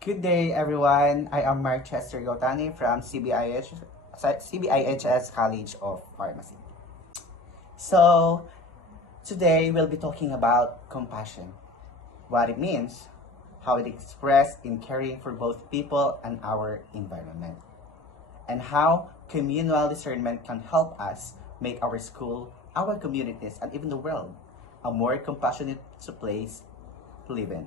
Good day, everyone. I am Mark Chester Gautani from CBIHS College of Pharmacy. So, today we'll be talking about compassion, what it means, how it expressed in caring for both people and our environment, and how communal discernment can help us make our school, our communities, and even the world a more compassionate place to live in.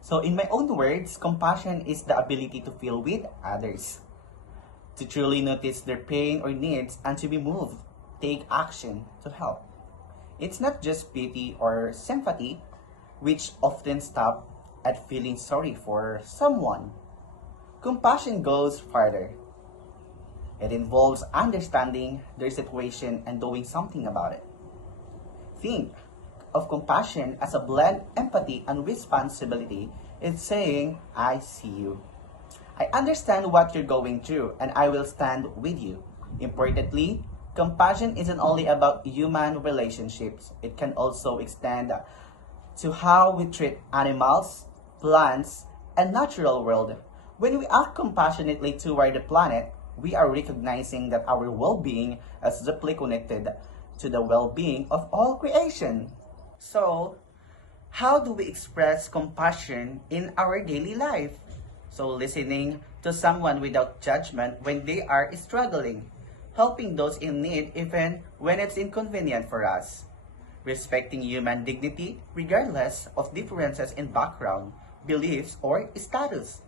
So, in my own words, compassion is the ability to feel with others, to truly notice their pain or needs, and to be moved, take action to help. It's not just pity or sympathy, which often stop at feeling sorry for someone. Compassion goes farther. It involves understanding their situation and doing something about it. Think of compassion as a blend empathy and responsibility. It's saying, I see you. I understand what you're going through and I will stand with you. Importantly, compassion isn't only about human relationships. It can also extend to how we treat animals, plants, and natural world. When we act compassionately toward the planet, we are recognizing that our well-being is deeply connected to the well-being of all creation. So, how do we express compassion in our daily life? So, listening to someone without judgment when they are struggling, helping those in need even when it's inconvenient for us, respecting human dignity regardless of differences in background, beliefs, or status,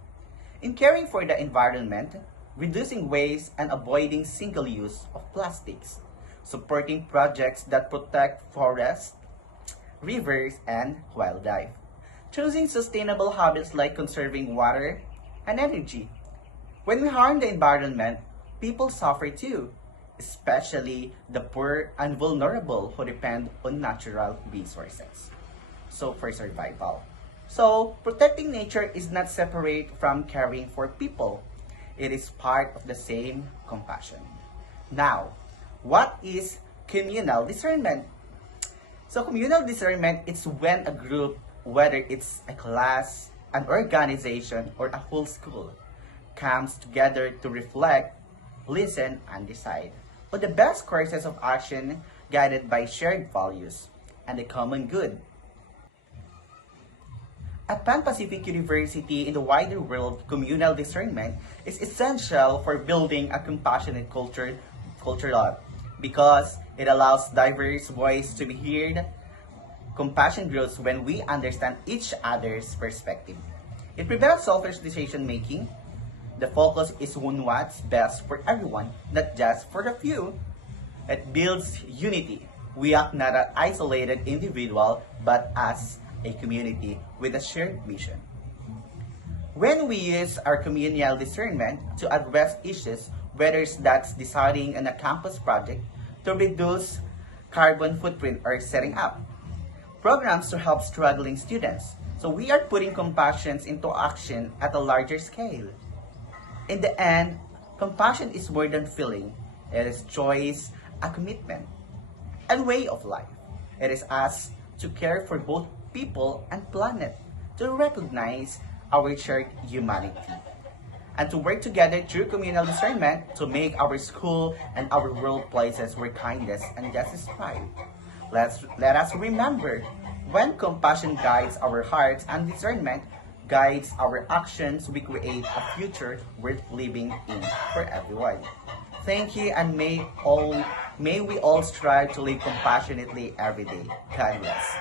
in caring for the environment, reducing waste and avoiding single use of plastics, supporting projects that protect forests, rivers, and wildlife. Choosing sustainable habits like conserving water and energy. When we harm the environment, people suffer too, especially the poor and vulnerable who depend on natural resources. So for survival. So protecting nature is not separate from caring for people. It is part of the same compassion. Now, what is communal discernment? So communal discernment is when a group, whether it's a class, an organization, or a whole school, comes together to reflect, listen, and decide on the best courses of action guided by shared values and the common good. At Pan Pacific University in the wider world, communal discernment is essential for building a compassionate culture because it allows diverse voice to be heard. Compassion grows when we understand each other's perspective. It prevents selfish decision making. The focus is on what's best for everyone, not just for the few. It builds unity. We act not as isolated individual, but as a community with a shared mission. When we use our communal discernment to address issues, whether that's deciding on a campus project to reduce carbon footprint or setting up programs to help struggling students. So we are putting compassion into action at a larger scale. In the end, compassion is more than feeling. It is choice, a commitment, and way of life. It is us to care for both people and planet, to recognize our shared humanity, and to work together through communal discernment to make our school and our world places where kindness and justice thrive. Let us remember, when compassion guides our hearts and discernment guides our actions, we create a future worth living in for everyone. Thank you, and may we all strive to live compassionately every day. God bless.